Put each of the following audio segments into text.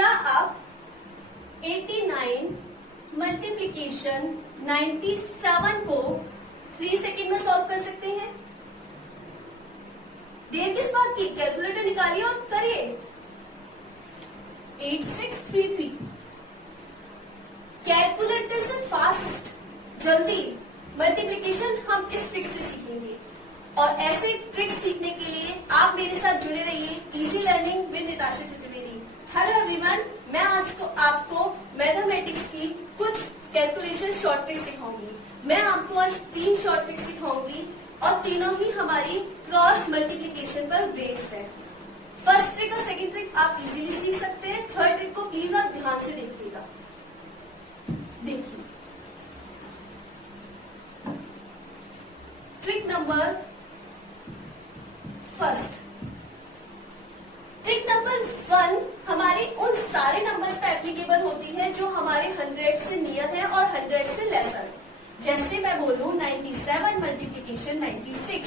क्या आप 89 मल्टीप्लीकेशन 97 को 3 सेकेंड में सॉल्व कर सकते हैं? देर किस बात की, कैलकुलेटर निकालिए और करिए। 8633 कैलकुलेटर से फास्ट, जल्दी मल्टीप्लीकेशन हम इस ट्रिक से सीखेंगे। और ऐसे ट्रिक सीखने के लिए आप मेरे साथ जुड़े रहिए easy learning with Nitasha Chaturvedi. Hello everyone, मैं आज को आपको मैथमेटिक्स की कुछ कैलकुलेशन शॉर्ट ट्रिक सिखाऊंगी। मैं आपको आज 3 शॉर्ट ट्रिक सिखाऊंगी और तीनों ही हमारी क्रॉस मल्टीप्लीकेशन पर बेस्ड है। फर्स्ट ट्रिक और सेकंड ट्रिक आप इजीली सीख सकते हैं। थर्ड ट्रिक को प्लीज आप ध्यान से देखिएगा। देखिए trick number first, trick number 1 हमारी उन सारे नंबर्स पे एप्लीकेबल होती है जो हमारे 100 से नियर है और 100 से लेसर है। जैसे मैं बोलूं 97 मल्टीप्लीकेशन 96,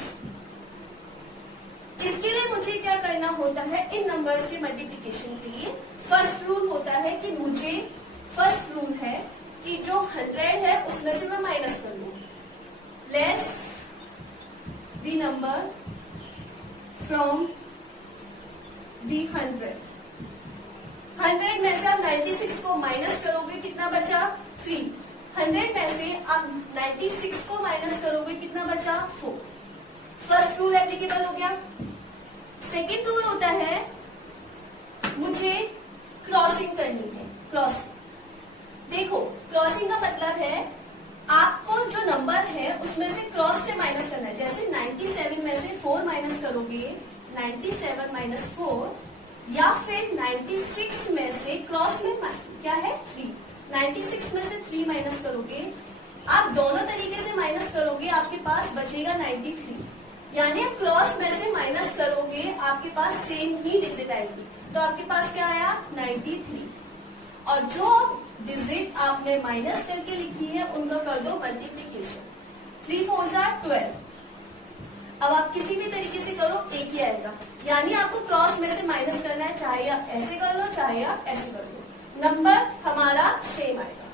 इसके लिए मुझे क्या करना होता है? इन नंबर्स के मल्टीप्लीकेशन के लिए फर्स्ट रूल होता है कि फर्स्ट रूल है कि जो 100 है उसमें से मैं माइनस कर लूं। Less the number from the 100 में से आप 96 को माइनस करोगे, कितना बचा? 3। 100 में से आप 96 को माइनस करोगे, कितना बचा? 4। फर्स्ट रूल एप्लीकेबल हो गया। सेकेंड रूल होता है मुझे क्रॉसिंग करनी है। क्रॉसिंग, देखो क्रॉसिंग का मतलब है आपको जो नंबर है उसमें से क्रॉस से माइनस करना है। जैसे 97 में से 4 माइनस करोगे, 97 माइनस 4, या फिर 96 में से क्रॉस में क्या है? 3। 96 में से 3 माइनस करोगे, आप दोनों तरीके से माइनस करोगे, आपके पास बचेगा 93। यानी आप क्रॉस में से माइनस करोगे, आपके पास सेम ही डिजिट आएगी। तो आपके पास क्या आया? 93। और जो डिजिट आपने माइनस करके लिखी है उनका कर दो मल्टीप्लीकेशन। 3 4 12। अब आप किसी भी तरीके से करो, एक ही आएगा। यानी आपको क्रॉस में से माइनस करना है, चाहे आप ऐसे कर लो चाहे आप ऐसे कर लो, नंबर हमारा सेम आएगा।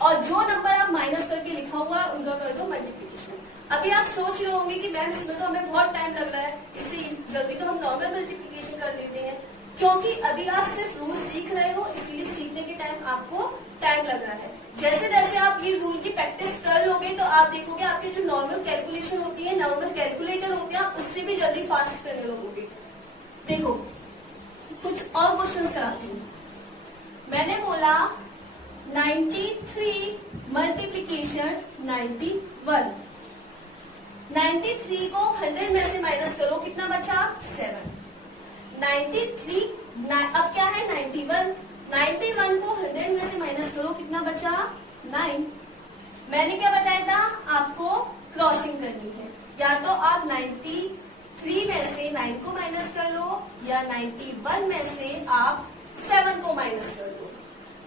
और जो नंबर आप माइनस करके लिखा हुआ है उनका कर दो मल्टीप्लीकेशन। अभी आप सोच रहे होंगे कि मैम इसमें तो हमें बहुत टाइम लग रहा है, इससे जल्दी तो हम नॉर्मल मल्टीप्लीकेशन कर लेते हैं। क्योंकि अभी आप सिर्फ रूल सीख रहे हो, इसलिए सीखने के टाइम आपको टाइम लग रहा है। जैसे जैसे आप ये रूल की प्रैक्टिस कर लोगे तो आप देखोगे आपकी जो नॉर्मल कैलकुलेशन होती है, नॉर्मल कैलकुलेटर हो गया, उससे भी जल्दी फास्ट करने लगोगे। देखो कुछ और क्वेश्चंस कराती हूँ। मैंने बोला 93 मल्टीप्लीकेशन 91। 93 को 100 में से माइनस करो, कितना बचा? 7। 93 अब क्या है? 91। 91 को 100 में से माइनस करो, कितना बचा? 9। मैंने क्या बताया था? आपको क्रॉसिंग करनी है। या तो आप 93 में से 9 को माइनस कर लो, या 91 में से आप 7 को माइनस कर लो।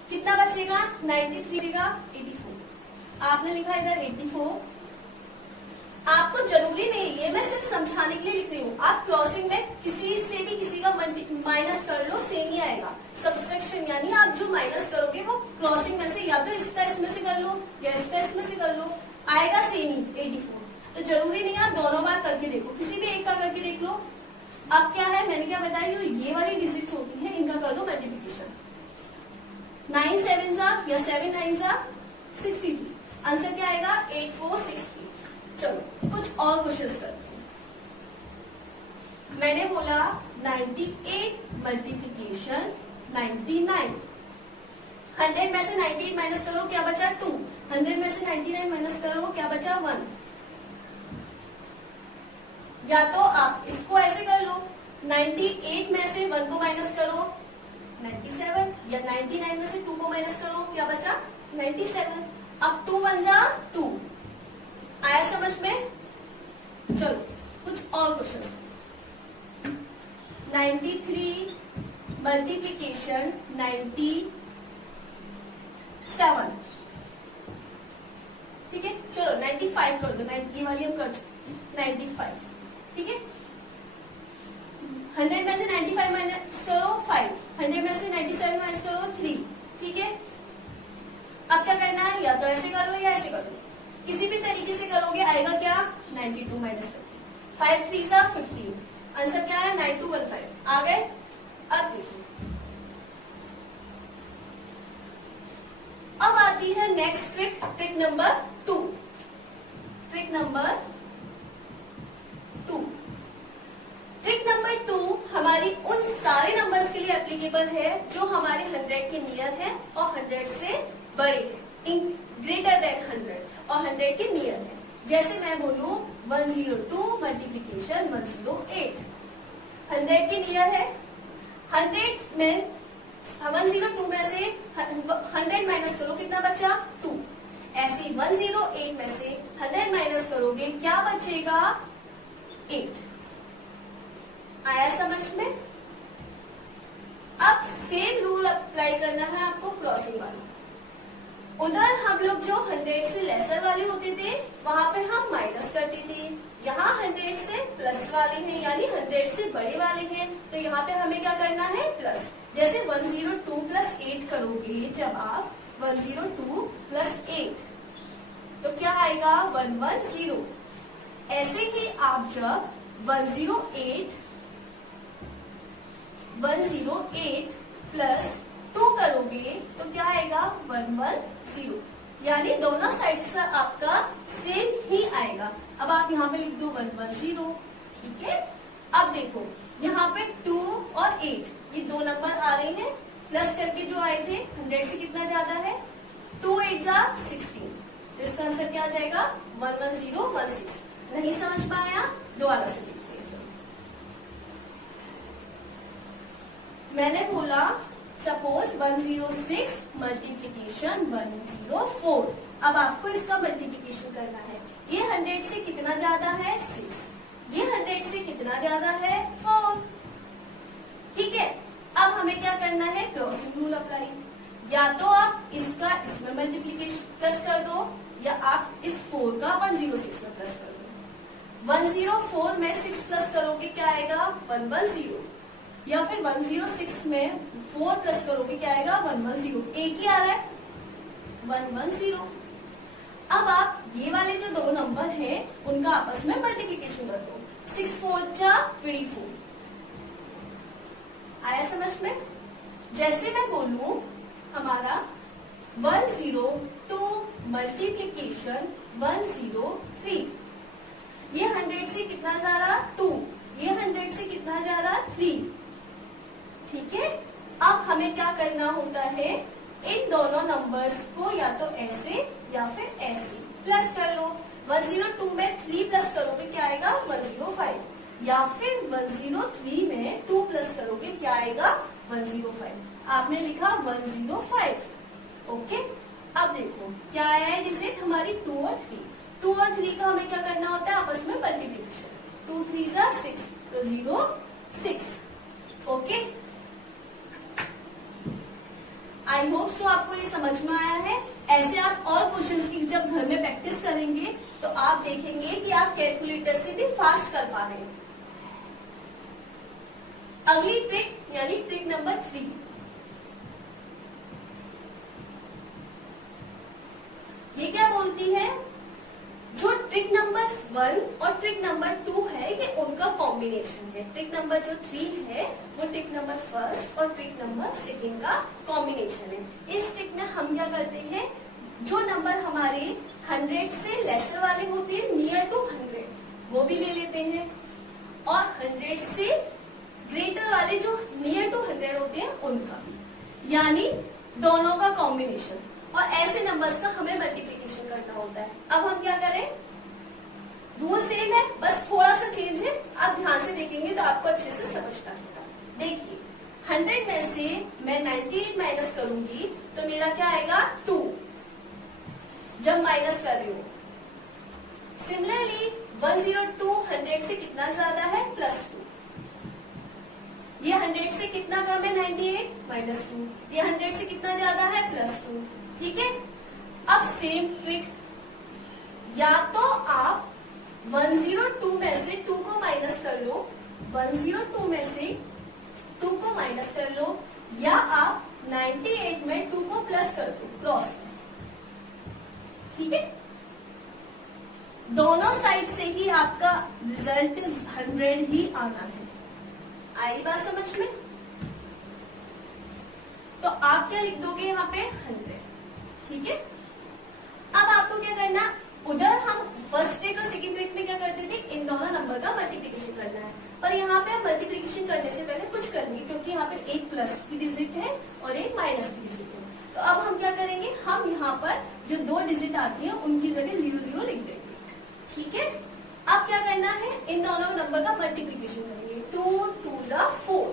कितना बचेगा? 93 का 84। आपने लिखा इधर 84। आपको जरूरी नहीं है, मैं सिर्फ समझाने के लिए लिख रही हूँ। आप क्रॉसिंग में किसी से भी किसी का माइनस कर लो, सेम ही आएगा। सब्सट्रैक्शन यानी आप जो माइनस करोगे वो क्रॉसिंग में से या तो इसका इसमें से कर लो या इसका इसमें से कर लो, आएगा सेम ही 84। तो जरूरी नहीं आप दोनों बार करके देखो, किसी भी एक का करके देख लो। अब क्या है, मैंने क्या बताया, जो ये वाली डिजिट्स होती है इनका कर दो मल्टीप्लीकेशन। 9 7 या 7 9 63। आंसर क्या आएगा? 8463। चलो कुछ और क्वेश्चंस करते हैं। मैंने बोला 98 मल्टीप्लीकेशन 99। 100 में से 98 माइनस करो, क्या बचा? 2। 100 में से 99 माइनस करो, क्या बचा? 1। या तो आप इसको ऐसे कर लो, 98 में से 1 को माइनस करो 97, या 99 में से 2 को माइनस करो, क्या बचा? 97। अब 2 1 2। आया समझ में? चलो कुछ और क्वेश्चंस। 93 मल्टीप्लीकेशन 97। ठीक है, चलो 95 कर दो। 90 वाली हम कर चुके, 95। ठीक है, 100 में से 95 माइनस करो 5, 100 में से 97 माइनस करो 3, ठीक है। अब क्या करना है, या तो ऐसे करो या ऐसे करो, किसी भी तरीके से करोगे आएगा क्या 92 माइनस 5 3 सा 15, आंसर क्या है 9215 आ गए। अब देखो, अब आती है next trick, trick number 2। Trick number 2, trick number 2 हमारी उन सारे नंबर्स के लिए एप्लीकेबल है जो हमारे 100 के नियर है और 100 से बड़े हैं, ग्रेटर देन 100 और 100 के नियर है। जैसे मैं बोलूं 102 मल्टीप्लीकेशन 108, 100 के नियर है, 100 में 102 में से 100 माइनस करो, कितना बचा 2। ऐसे 108 में से 100 माइनस करोगे क्या बचेगा 8। आया समझ में। अब सेम रूल अप्लाई करना है आपको क्रॉसिंग वाला। उधर हम लोग जो 100 से लेसर वाले होते थे वहां पे हम माइनस करते थे, यहाँ 100 से प्लस वाले हैं यानी 100 से बड़े वाले हैं, तो यहाँ पे हमें क्या करना है प्लस। जैसे 102 प्लस 8 करोगे, जब आप 102 प्लस 8 तो क्या आएगा 110। ऐसे ही आप जब 108 प्लस 2 करोगे तो क्या आएगा 110, यानी दोनों साइड से आपका सेम ही आएगा। अब आप यहाँ पे लिख दो 110, ठीक है। अब देखो यहाँ पे 2 और 8 ये दो नंबर आ रहे हैं, प्लस करके जो आए थे 100 से कितना ज्यादा है 2 8 जा 16, तो इसका आंसर क्या आ जाएगा 11016। नहीं समझ में आया, दोबारा से लिखते हैं। मैंने बोला सपोज 106 मल्टीप्लीकेशन 104, अब आपको इसका मल्टीप्लीकेशन करना है। ये 100 से कितना ज्यादा है 6, ये 100 से कितना ज्यादा है 4, ठीक है। अब हमें क्या करना है क्रॉसिंग रूल अप्लाई। या तो आप इसका इसमें मल्टीप्लीकेशन प्लस कर दो, या आप इस 4 का 106 में प्लस कर दो। 104 में 6 प्लस करोगे क्या आएगा 110, या फिर 106 में 4 प्लस करोगे क्या आएगा 110, एक ही आ रहा है 110। अब आप ये वाले जो दो नंबर हैं उनका आपस में मल्टीप्लीकेशन कर दो, 6 4 जा 24। आया समझ में। जैसे मैं बोलूं हमारा 102 मल्टीप्लीकेशन 103, ये 100 से कितना जा रहा 2, ये 100 से कितना जा रहा 3, ठीक है। अब हमें क्या करना होता है, इन दोनों नंबर्स को या तो ऐसे या फिर ऐसे प्लस कर लो। 102 में 3 प्लस करोगे क्या आएगा 105, या फिर 103 में 2 प्लस करोगे क्या आएगा 105। आपने लिखा 105, ओके। अब देखो क्या आया है डिजिट हमारी 2 और 3, 2 और 3 का हमें क्या करना होता है आपस में मल्टीप्लीकेशन, 2 3 जा 6, तो 0 6, ओके। आई होप सो आपको ये समझ में आया है। ऐसे आप और क्वेश्चंस की जब घर में प्रैक्टिस करेंगे तो आप देखेंगे कि आप कैलकुलेटर से भी फास्ट कर पा रहे हैं। अगली ट्रिक यानी ट्रिक नंबर 3, ये क्या बोलती है, जो ट्रिक नंबर 1 और ट्रिक नंबर 2 है ये उनका कॉम्बिनेशन है। ट्रिक नंबर जो 3 है वो ट्रिक नंबर 1 और ट्रिक नंबर 2 का कॉम्बिनेशन है। इस ट्रिक में हम क्या करते हैं, जो नंबर हमारे 100 से लेसर वाले होते हैं नियर टू 100 वो भी ले लेते हैं, और 100 से ग्रेटर वाले जो नियर टू 100 होते हैं उनका, यानी दोनों का कॉम्बिनेशन। और ऐसे नंबर्स का हमें मल्टीप्लीकेशन करना होता है। अब हम क्या करें, रूल सेम है बस थोड़ा सा चेंज है, आप ध्यान से देखेंगे तो आपको अच्छे से समझ आ जाएगा। देखिए 100 में से मैं 98 माइनस करूंगी तो मेरा क्या आएगा 2, जब माइनस कर रही हूं। सिमिलरली 102 100 से कितना ज्यादा है +2, ये 100 से कितना कम है 98 -2, ये 100 से कितना ज्यादा है +2, ठीक है। अब सेम ट्रिक, या तो आप 102 में से 2 को माइनस कर लो 102 में से 2 को माइनस कर लो, या आप 98 में 2 को प्लस कर दो क्रॉस में। ठीक है, दोनों साइड से ही आपका रिजल्ट 100 ही आना है। आई बात समझ में? तो आप क्या लिख दोगे यहाँ पे 100। ठीक है, अब आपको क्या करना, उधर हम फर्स्ट ट्रिक और सेकंड ट्रिक में क्या करते थे, इन दोनों नंबर का मल्टीप्लिकेशन करना है, पर यहाँ पे हम मल्टीप्लिकेशन करने से पहले कुछ करेंगे, क्योंकि यहाँ पे एक प्लस की डिजिट है और एक माइनस की डिजिट है। तो अब हम क्या करेंगे, हम यहाँ पर जो 2 डिजिट आती है उनकी जगह 00 लिख देंगे। ठीक है, अब क्या करना है, इन दोनों नंबर का मल्टीप्लिकेशन करेंगे। 2 2 जा 4,